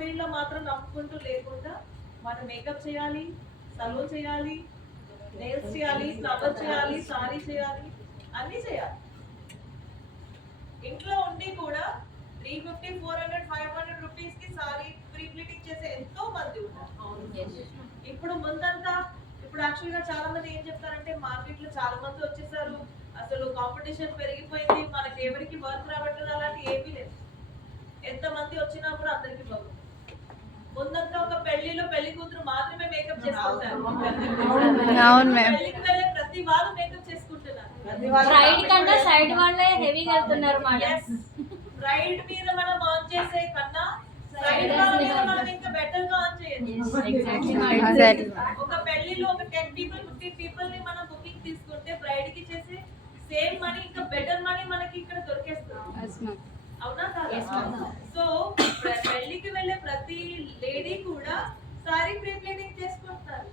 Field లో మాత్రం నమ్ముకుంటూ లేకుండా మనం మేకప్ చేయాలి, సలూన్ చేయాలి, నెయిల్స్ చేయాలి, ఫ్లవర్ చేయాలి, సారీ చేయాలి, అన్ని చేయాలి. ఇంట్లో ఉండి కూడా 350, 400, 500 రూపీస్ కి సారీ ప్రీ ప్లీటింగ్ చేసే ఎంతో మంది ఉన్నారు. ఇప్పుడు ముందంతా ఇప్పుడు యాక్చువల్ గా చాలా మంది ఏం చెప్తారంటే మార్కెట్ లో చాలా మంది వచ్చేసారు, అసలు కాంపిటీషన్ పెరిగిపోయింది, మనకి ఎవరికి వర్క్ రావట్లేదు, అలాంటి ఏమీ లేదు. ఎంత మంది వచ్చినా కూడా అందరికి వర్క్. ముందంతా ఒక పెళ్లిలో పెళ్లి కూతురు మాత్రమే మేకప్ చేసుకుంటారు, పెళ్లికి వెళ్ళే ప్రతి వాళ్ళు మేకప్ చేసుకుంటున్నారు. బ్రైడ్ కన్నా సైడ్ వాళ్ళే హెవీగా వెళ్తున్నారు మేడం. బ్రైడ్ మీద మనం ఆన్ చేసే కన్నా సైడ్ వాళ్ళ మీద మనం ఇంకా బెటర్ గా ఆన్ చేయొచ్చు. ఒక పెళ్లిలో ఒక 10 people 15 people ని మనం బుకింగ్ తీసుకుంటే బ్రైడ్ కి చేసే సేమ్ మనీ ఇంకా బెటర్ మనీ మనకి ఇక్కడ దొరికేస్తుంది. అవునా కాదా? సో పెళ్లికి వెళ్ళే ప్రతి లేడీ కూడా సారీ ప్రీ ప్లీటింగ్ చేసుకుంటారు.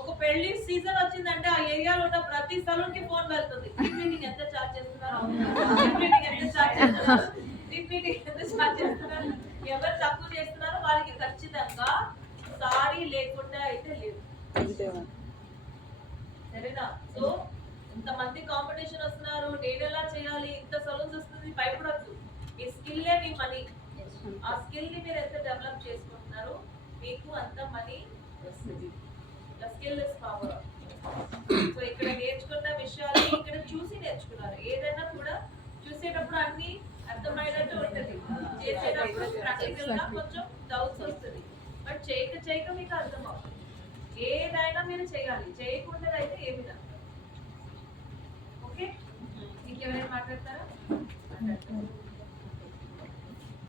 ఒక పెళ్లి సీజన్ వచ్చిందంటే ఆ ఏరియాలో ఉన్న ప్రతి సలూన్ కి ఫోన్ వెళ్తుంది, ప్రీ ప్లీటింగ్ ఎంత చార్జ్ చేస్తున్నారు, ప్రీ ప్లీటింగ్ ఎంత చార్జ్ చేస్తున్నారు, ప్రీ ప్లీటింగ్ ఎంత చార్జ్ చేస్తున్నారు. ఎవరు తక్కువ చేస్తున్నారో వాళ్ళకి ఖచ్చితంగా సారీ లేకుండా అయితే లేదు. సరేనా? సో ఇంతమంది కాంపిటీషన్ వస్తున్నారు, నేను ఎలా చేయాలి, ఇంత సలూన్స్ వస్తుంది, భయపడద్దు. మీ స్కిల్లే మీ మనీ. ఆ స్కిల్ ని మీరు ఎంత డెవలప్ చేసుకుంటున్నారో మీకు అంత మనీ వస్తుంది. Skill is power. సో ఇక్కడ నేర్చుకున్న విషయాలు ఇక్కడ చూసి నేర్చుకున్నారు. ఏదైనా కూడా చూసేటప్పుడు అన్ని అర్థమైనట్టు ఉంటుంది, చేసేటప్పుడు ప్రాక్టికల్ గా కొంచెం డౌట్స్ వస్తుంది, బట్ చేయక మీకు అర్థం అవుతుంది. ఏదైనా మీరు చేయాలి, చేయకుండా అయితే ఏమి రాదు. ఓకే, ఇంకెవరైనా మాట్లాడతారా?